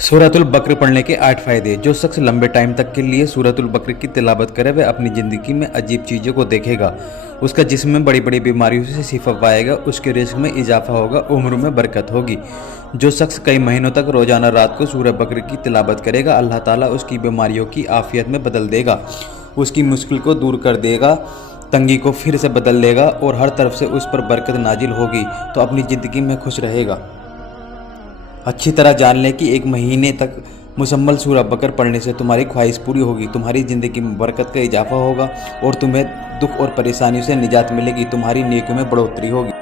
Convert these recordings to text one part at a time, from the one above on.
सूरतुल बकर पढ़ने के 8 फ़ायदे। जो शख्स लंबे टाइम तक के लिए सूरतुल बकर की तिलावत करे वह अपनी ज़िंदगी में अजीब चीज़ों को देखेगा, उसका जिस्म में बड़ी बड़ी बीमारियों से शिफा पाएगा, उसके रिज़्क़ में इजाफा होगा, उम्र में बरकत होगी। जो शख्स कई महीनों तक रोज़ाना रात को सूरह बकर की तिलावत करेगा, अल्लाह ताला उसकी बीमारियों की आफियत में बदल देगा, उसकी मुश्किल को दूर कर देगा, तंगी को फिर से बदल देगा और हर तरफ से उस पर बरकत नाजिल होगी तो अपनी ज़िंदगी में खुश रहेगा। अच्छी तरह जान लें कि 1 महीने तक मुसम्मल सूरह बकर पढ़ने से तुम्हारी ख्वाहिश पूरी होगी, तुम्हारी ज़िंदगी में बरकत का इजाफा होगा और तुम्हें दुख और परेशानियों से निजात मिलेगी, तुम्हारी नेकियों में बढ़ोतरी होगी।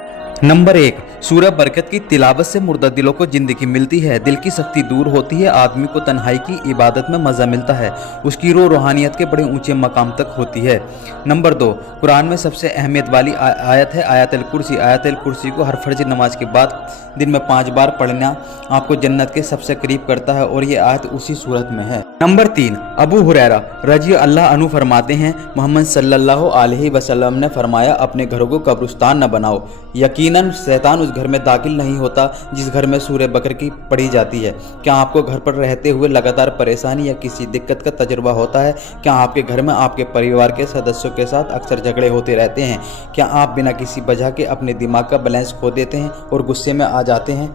नंबर 1, सूरह बरकत की तिलावत से मुर्दा दिलों को ज़िंदगी मिलती है, दिल की सख्ती दूर होती है, आदमी को तन्हाई की इबादत में मज़ा मिलता है, उसकी रूह रूहानियत के बड़े ऊंचे मकाम तक होती है। नंबर 2, कुरान में सबसे अहमियत वाली आयत है आयतुल कुर्सी। आयतुल कुर्सी को हर फर्ज नमाज के बाद दिन में 5 बार पढ़ना आपको जन्नत के सबसे करीब करता है और ये आयत उसी सूरत में है। नंबर 3, अबू हुरैरा रज़ी अल्लाह अन्हु फरमाते हैं, मोहम्मद सल्लल्लाहु अलैहि वसल्लम ने फरमाया, अपने घरों को कब्रिस्तान न बनाओ, यकीनन शैतान उस घर में दाखिल नहीं होता जिस घर में सूरह बकर की पढ़ी जाती है। क्या आपको घर पर रहते हुए लगातार परेशानी या किसी दिक्कत का तजुर्बा होता है? क्या आपके घर में आपके परिवार के सदस्यों के साथ अक्सर झगड़े होते रहते हैं? क्या आप बिना किसी वजह के अपने दिमाग का बैलेंस खो देते हैं और गुस्से में आ जाते हैं?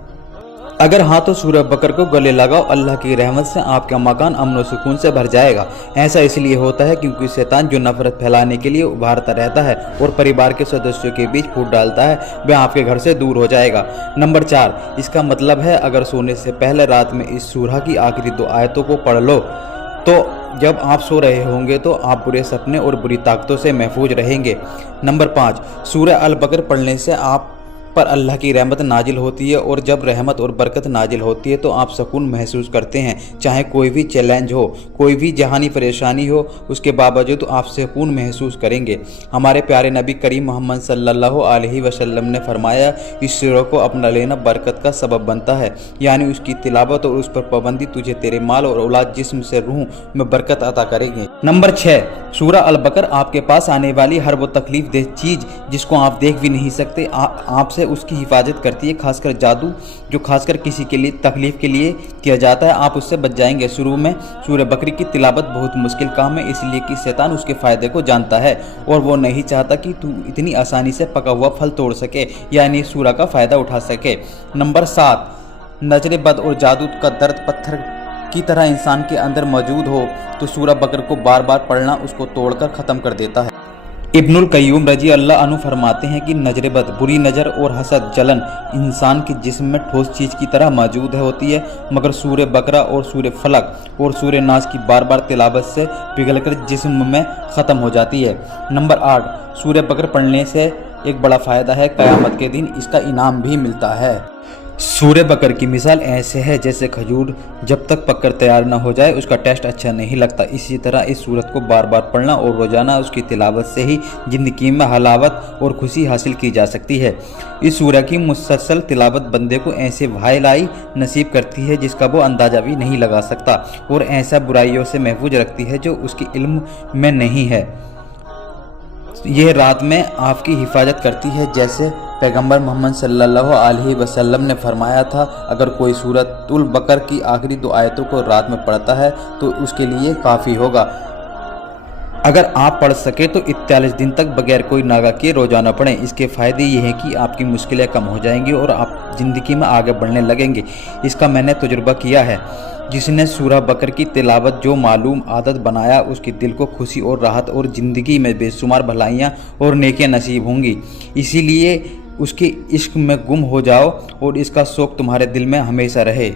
अगर हाँ तो सूरह बकर को गले लगाओ, अल्लाह की रहमत से आपका मकान अमन और सुकून से भर जाएगा। ऐसा इसलिए होता है क्योंकि शैतान जो नफरत फैलाने के लिए उभारता रहता है और परिवार के सदस्यों के बीच फूट डालता है, वह आपके घर से दूर हो जाएगा। नंबर 4, इसका मतलब है अगर सोने से पहले रात में इस सूरह की आखिरी 2 आयतों को पढ़ लो तो जब आप सो रहे होंगे तो आप बुरे सपने और बुरी ताकतों से महफूज रहेंगे। नंबर 5, सूरह अल बकर पढ़ने से आप पर अल्लाह की रहमत नाजिल होती है और जब रहमत और बरकत नाजिल होती है तो आप सुकून महसूस करते हैं। चाहे कोई भी चैलेंज हो, कोई भी जहानी परेशानी हो, उसके बावजूद तो आप सुकून महसूस करेंगे। हमारे प्यारे नबी करीम मोहम्मद सल्लल्लाहु अलैहि वसल्लम ने फरमाया, इस सूरह को अपना लेना बरकत का सबब बनता है, यानी उसकी तिलावत और उस पर पाबंदी तुझे तेरे माल और औलाद जिस्म से रूह में बरकत अता करेंगे। नंबर 6, सूरह अल बकर आपके पास आने वाली हर वो तकलीफ दे चीज़ जिसको आप देख भी नहीं सकते आपसे उसकी हिफाजत करती है, खासकर जादू जो खासकर किसी के लिए तकलीफ के लिए किया जाता है, आप उससे बच जाएंगे। शुरू में सूरह बकरी की तिलावत बहुत मुश्किल काम है, इसलिए कि शैतान उसके फ़ायदे को जानता है और वो नहीं चाहता कि तू इतनी आसानी से पका हुआ फल तोड़ सके, यानी सूरह का फ़ायदा उठा सके। नंबर 7, नजर बद और जादू का दर्द पत्थर की तरह इंसान के अंदर मौजूद हो तो सूरह बकर को बार बार पढ़ना उसको तोड़कर ख़त्म कर देता है। इब्नुल कय्यूम रजी अल्लाह अन्हु फरमाते हैं कि नजर बद, बुरी नज़र और हसद, जलन इंसान के जिस्म में ठोस चीज़ की तरह मौजूद होती है, मगर सूरह बकरा और सूरह फलक और सूरह नास की बार बार तिलावत से पिघलकर जिस्म में ख़त्म हो जाती है। नंबर 8, सूरह बकर पढ़ने से एक बड़ा फ़ायदा है, क़यामत के दिन इसका इनाम भी मिलता है। सूरह बकर की मिसाल ऐसे है जैसे खजूर जब तक पककर तैयार न हो जाए उसका टेस्ट अच्छा नहीं लगता। इसी तरह इस सूरत को बार बार पढ़ना और रोज़ाना उसकी तिलावत से ही ज़िंदगी में हलावत और खुशी हासिल की जा सकती है। इस सूरह की मुसलसल तिलावत बंदे को ऐसे भाईलाई नसीब करती है जिसका वो अंदाज़ा भी नहीं लगा सकता और ऐसा बुराइयों से महफूज रखती है जो उसकी इल्म में नहीं है। यह रात में आपकी हिफाजत करती है, जैसे पैगंबर मोहम्मद सल्लल्लाहु अलैहि वसल्लम ने फरमाया था, अगर कोई सूरतुल बकर की आखिरी 2 आयतों को रात में पढ़ता है तो उसके लिए काफ़ी होगा। अगर आप पढ़ सके तो 41 दिन तक बगैर कोई नागा के रोज़ाना पढ़ें। इसके फ़ायदे ये हैं कि आपकी मुश्किलें कम हो जाएंगी और आप ज़िंदगी में आगे बढ़ने लगेंगे। इसका मैंने तजुर्बा किया है। जिसने सूरह बकर की तिलावत जो मालूम आदत बनाया उसके दिल को खुशी और राहत और ज़िंदगी में बेशुमार भलाइयाँ और नेकियां नसीब होंगी। इसीलिए उसके इश्क में गुम हो जाओ और इसका शौक़ तुम्हारे दिल में हमेशा रहे।